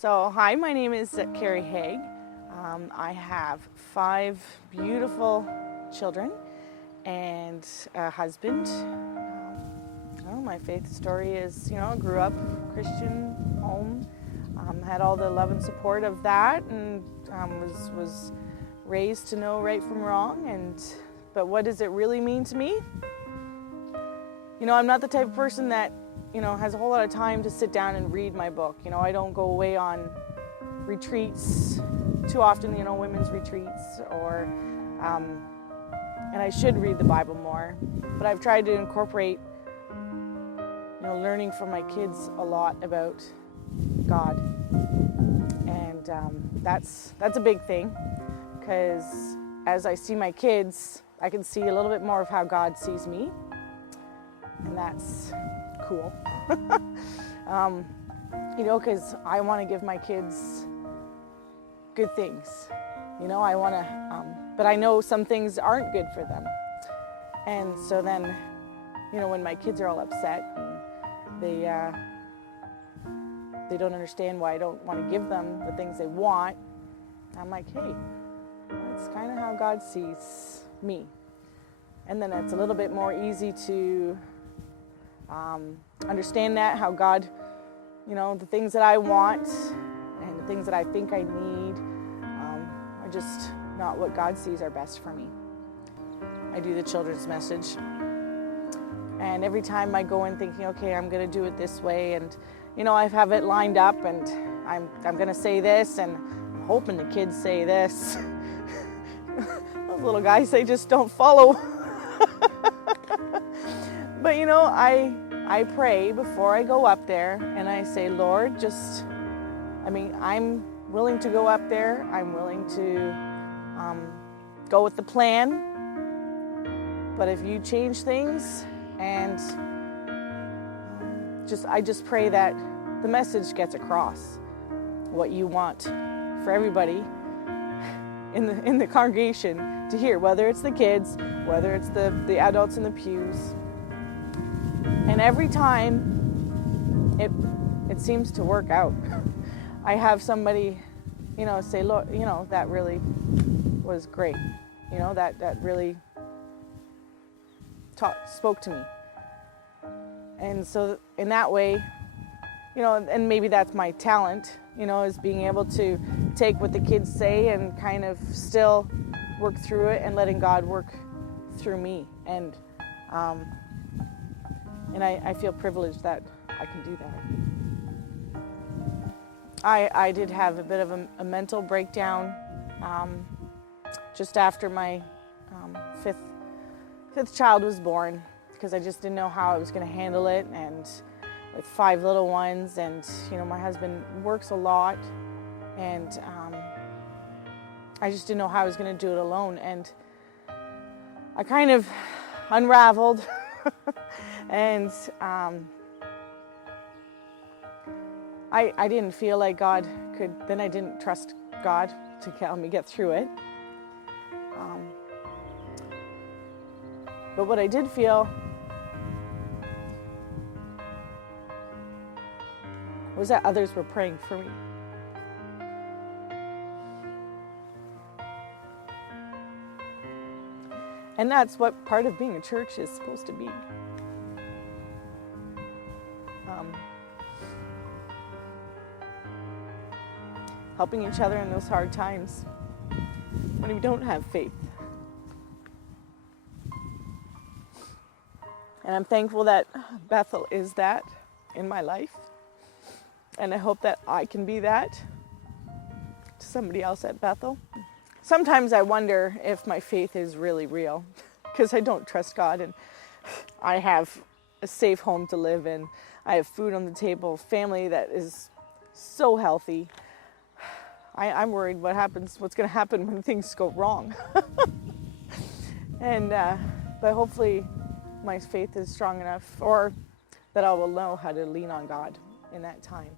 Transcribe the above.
So, hi, my name is Kari Heeg. I have 5 beautiful children and a husband. My faith story is, grew up Christian home, had all the love and support of that, and was raised to know right from wrong. But what does it really mean to me? I'm not the type of person that has a whole lot of time to sit down and read my book. I don't go away on retreats too often, women's retreats, and I should read the Bible more. But I've tried to incorporate, learning from my kids a lot about God. And that's a big thing, because as I see my kids, I can see a little bit more of how God sees me. And that's cool. Because I want to give my kids good things. I want to, but I know some things aren't good for them. And so then, when my kids are all upset and they don't understand why I don't want to give them the things they want, I'm like, hey, that's kind of how God sees me. And then it's a little bit more easy to understand that, how God, the things that I want and the things that I think I need are just not what God sees are best for me. I do the children's message, and every time I go in thinking, okay, I'm going to do it this way, and I have it lined up, and I'm going to say this, and I'm hoping the kids say this. Those little guys, they just don't follow. But I pray before I go up there, and I say, Lord, I'm willing to go up there. I'm willing to go with the plan. But if you change things, and I just pray that the message gets across, what you want for everybody in the congregation to hear, whether it's the kids, whether it's the adults in the pews. And every time it seems to work out. I have somebody, say, look, that really was great. That really spoke to me. And so in that way, and maybe that's my talent, is being able to take what the kids say and kind of still work through it and letting God work through me. And I feel privileged that I can do that. I did have a bit of a mental breakdown just after my fifth child was born, because I just didn't know how I was going to handle it, and with 5 little ones, and my husband works a lot, and I just didn't know how I was going to do it alone, and I kind of unraveled. And I didn't feel like God could, then I didn't trust God to help me get through it. But what I did feel was that others were praying for me. And that's what part of being a church is supposed to be. Helping each other in those hard times when we don't have faith. And I'm thankful that Bethel is that in my life. And I hope that I can be that to somebody else at Bethel. Sometimes I wonder if my faith is really real, because I don't trust God, and I have a safe home to live in. I have food on the table, family that is so healthy. I'm worried what's going to happen when things go wrong. But hopefully my faith is strong enough, or that I will know how to lean on God in that time.